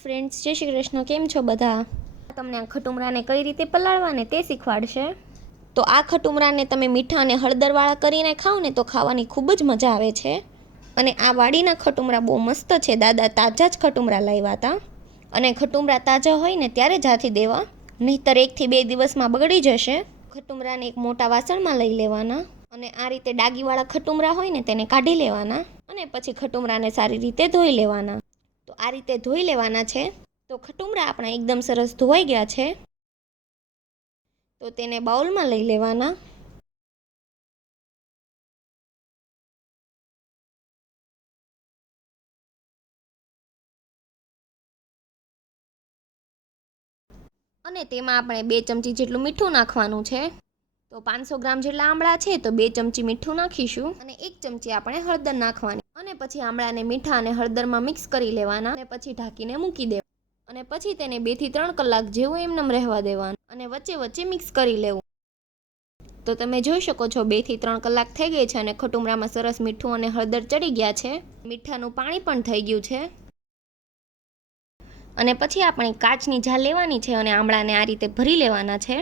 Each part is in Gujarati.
ફ્રેન્ડ્સ, જય શ્રી કૃષ્ણ. કેમ છો બધા? તમને આ ખટુમરાને કઈ રીતે પલાળવાને તે શીખવાડશે. તો આ ખટુમરાને તમે મીઠા અને હળદરવાળા કરીને ખાઓ ને તો ખાવાની ખૂબ જ મજા આવે છે. અને આ વાડીના ખટુમરા બહુ મસ્ત છે. દાદા તાજા જ ખટુમરા લાવ્યા હતા. અને ખટુમરા તાજા હોય ને ત્યારે જ હાથી દેવા, નહીંતર 1 થી 2 દિવસમાં બગડી જશે. ખટુમરાને એક મોટા વાસણમાં લઈ લેવાના અને આ રીતે ડાગીવાળા ખટુમરા હોય ને તેને કાઢી લેવાના અને પછી ખટુમરાને સારી રીતે ધોઈ લેવાના. તો આ રીતે ધોઈ લેવાના છે. તો ખટુમરા આપણા એકદમ સરસ ધોવાઈ ગયા છે. તો તેને બાઉલમાં લઈ લેવાના. અને તેમાં આપણે 2 ચમચી જેટલું મીઠું નાખવાનું છે. તો 500 ગ્રામ જેટલા આમળા છે તો 2 ચમચી મીઠું નાખીશું અને 1 ચમચી આપણે હળદર નાખવાની. અને પછી આમળાને મીઠા અને હળદરમાં મિક્સ કરી લેવાના અને પછી ઢાંકીને મૂકી દેવાના. અને પછી તેને 2 થી 3 કલાક જેવું એમનેમ રહેવા દેવાનું અને વચ્ચે વચ્ચે મિક્સ કરી લેવું. તો તમે જોઈ શકો છો 2 થી 3 કલાક થઈ ગઈ છે અને ખટુમરામાં સરસ મીઠું અને હળદર ચડી ગયા છે. મીઠાનું પાણી પણ થઈ ગયું છે. અને પછી આપણે કાચની જાર લેવાની છે અને આમળાને આ રીતે ભરી લેવાના છે.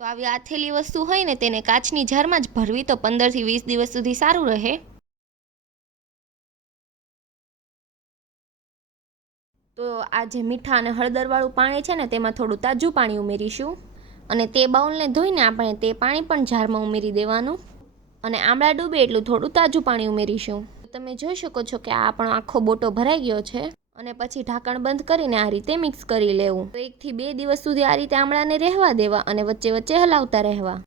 તો આવી આથેલી વસ્તુ હોય ને તેને કાચની જારમાં જ ભરવી તો 15 થી 20 દિવસ સુધી સારું રહે. તો આ જે મીઠા અને હળદરવાળું પાણી છે ને તેમાં થોડું તાજું પાણી ઉમેરીશું અને તે બાઉલને ધોઈને આપણે તે પાણી પણ જારમાં ઉમેરી દેવાનું અને આમળા ડૂબે એટલું થોડું તાજું પાણી ઉમેરીશું. તમે જોઈ શકો છો કે આ આપણો આખો બોટો ભરાઈ ગયો છે. અને પછી ઢાંકણ બંધ કરીને આ રીતે મિક્સ કરી લેવું. તો 1 થી 2 દિવસ સુધી આ રીતે આમળાને રહેવા દેવા અને વચ્ચે વચ્ચે હલાવતા રહેવા.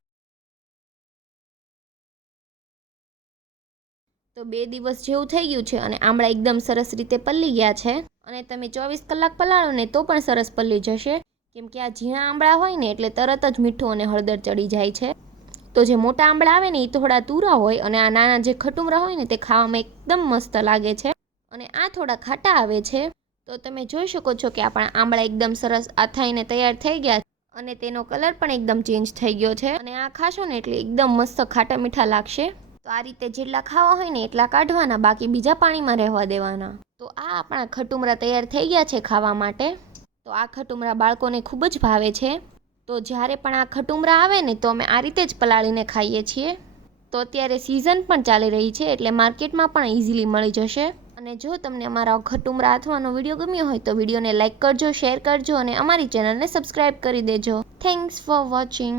તો 2 દિવસ જેવું થઈ ગયું છે અને આમળા એકદમ સરસ રીતે પલળી ગયા છે. અને તમે 24 કલાક પલાળો ને તો પણ સરસ પલળી જશે. કેમ કે આ ઝીણા આમળા હોય ને એટલે તરત જ મીઠું અને હળદર ચડી જાય છે. તો જે મોટા આમળા આવે ને એ થોડા તુરા હોય અને આ નાના જે ખટુમરા હોય ને તે ખાવામાં એકદમ મસ્ત લાગે છે. અને આ થોડા ખાટા આવે છે. તો તમે જોઈ શકો છો કે આપણા આમળા એકદમ સરસ આથાઈને તૈયાર થઈ ગયા છે અને તેનો કલર પણ એકદમ ચેન્જ થઈ ગયો છે. અને આ ખાશો ને એટલે એકદમ મસ્ત ખાટા મીઠા લાગશે. તો આ રીતે જેટલા ખાવા હોય ને એટલા કાઢવાના, બાકી બીજા પાણીમાં રહેવા દેવાના. તો આ આપણા ખટુમરા તૈયાર થઈ ગયા છે ખાવા માટે. તો આ ખટુમરા બાળકોને ખૂબ જ ભાવે છે. તો જ્યારે પણ આ ખટુમરા આવે ને તો અમે આ રીતે જ પલાળીને ખાઈએ છીએ. તો અત્યારે સિઝન પણ ચાલી રહી છે એટલે માર્કેટમાં પણ ઇઝીલી મળી જશે. અને જો તમને અમારા ખટુમરા આથવાનો વિડીયો ગમ્યો હોય તો વિડીયોને લાઇક કરજો, શેર કરજો અને અમારી ચેનલને સબસ્ક્રાઈબ કરી દેજો. Thanks for watching.